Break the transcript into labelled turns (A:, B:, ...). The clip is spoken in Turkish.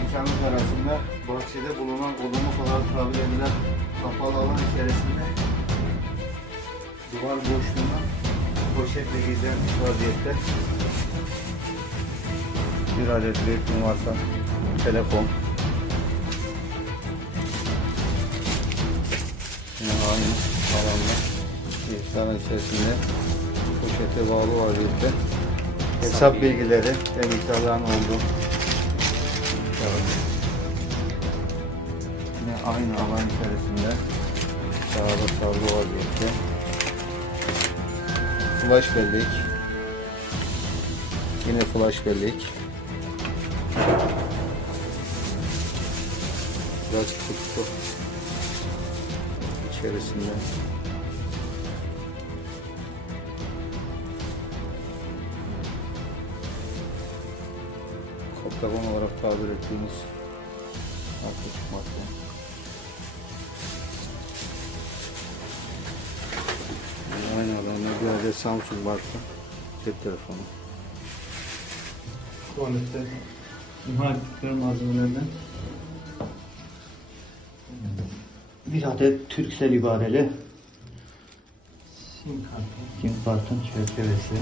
A: imkanlık arasında bahçede bulunan odamlık olarak tabir edilen kapalı alan içerisinde duvar boşluğuna poşetle gizlenmiş vaziyette. Bir adet büyük numara telefon. Yine aynı alanda bilgisayarın içerisinde poşete bağlı vaziyette hesap bilgileri ve miktarların olduğu Yine aynı alan içerisinde sağda sarılı vaziyette flash bellek yine flash bellek plastik kutu içerisinde Kaptagon olarak tabir ettiğimiz arka çıkmakta. Aynı alanda bir adet Samsung marka cep telefonu. Tuvalette imha ettikleri malzemelerden bir adet Türksel ibareli sim kartın çerçevesi